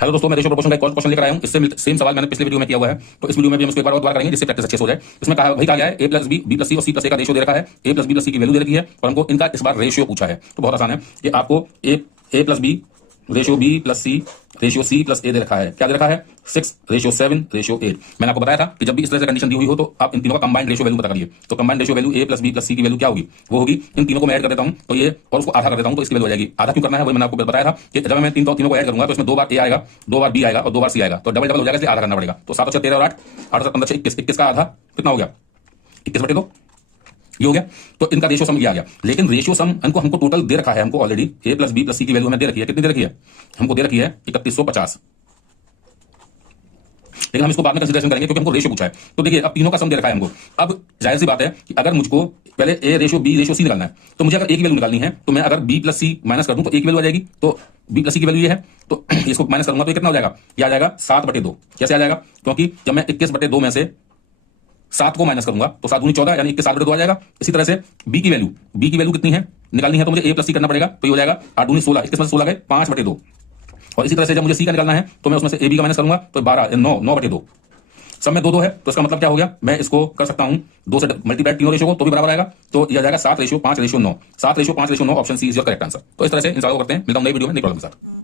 Hello दोस्तों, मैं ratio proportion का एक और क्वेश्चन लेकर आया हूं। इससे सेम सवाल मैंने पिछले वीडियो में किया हुआ है, तो इस वीडियो में भी हम इसको एक बार और दोबारा करेंगे जिससे प्रैक्टिस अच्छे से हो जाए। इसमें कहा वही कहा गया है ए प्लस बी, बी प्लस सी और सी प्लस ए का रेशियो दे रखा है। ए प्लस बी प्लस सी की वैल्यू दे रखी है और हमको इनका इस बार रेशियो पूछा है। तो बहुत आसान है कि आपको A plus B ratio B plus C plus A दे रखा है। क्या दे रखा है? 6:7:8। मैंने आपको बताया था कि जब भी इस तरह से कंडीशन दी हुई हो तो आप इन तीनों का कंबाइंड रेशियो वैल्यू पता करिए। तो कंबाइंड रेशियो वैल्यू ए प्लस बी प्लस सी की वैल्यू क्या होगी? वो होगी, इन तीनों को मैं ऐड कर देता हूं तो ये, और उसको आधा कर देता हूं तो इसकी वैल्यू आ जाएगी। आधा क्यों करना है वो मैंने आपको बताया था कि जब मैं तीनों को ऐड करूंगा तो इसमें 2 बार ए आएगा, 2 बार बी आएगा और 2 बार सी आएगा, तो डबल डबल हो जाएगा, इसलिए आधा करना पड़ेगा। तो 7 और 6 13 और 8, 8 और 15 21, 21 का आधा कितना हो गया? 21/2 ये हो गया। तो इनका रेशियो सम ये आ गया। लेकिन रेशियो सम हमको टोटल दे रखा है, हमको ऑलरेडी ए प्लस बी प्लस सी की वैल्यू हमें दे रखी है। कितनी दे रखी है? हमको दे रखी है 3150। लेकिन हम इसको बाद में कंसीडरेशन करेंगे क्योंकि हमको रेशियो पूछा है। तो देखिए, अब तीनों का सम दे रखा है हमको। अब जाहिर सी बात है कि अगर मुझको पहले A ratio B ratio C निकालना है तो मुझे अगर ए की वैल्यू निकालनी है तो मैं अगर बी प्लस सी माइनस कर दूं तो ए की वैल्यू आ जाएगी। तो बी प्लस सी की वैल्यू ये है, तो इसको माइनस करूंगा तो ये कितना हो जाएगा? ये आ जाएगा 7/2। कैसे आ जाएगा? क्योंकि जब मैं 21/2 में से 7 को माइनस करूंगा तो 7 दूनी 14 यानी 21/7/2 आ जाएगा। इसी तरह से बी की वैल्यू कितनी है निकालनी है तो मुझे ए प्लस सी करना पड़ेगा। तो ये हो जाएगा 8 दूनी 16, 21 में से 16 गए 5/2। और इसी तरह से जब मुझे सी का निकालना है तो मैं उसमें से ए बी का माइनस करूंगा तो 12 9/2। सब में 2 है तो इसका मतलब क्या हो गया? मैं इसको कर सकता हूं 2 से मल्टीप्लाई तीनों रेशियो को तो भी बराबर आएगा। तो यह आ जाएगा 7:5:9। 7:5:9 option C is your correct answer. तो इस तरह से इन सवालों को करते हैं। मिलता हूं नई वीडियो में नई प्रॉब्लम के साथ।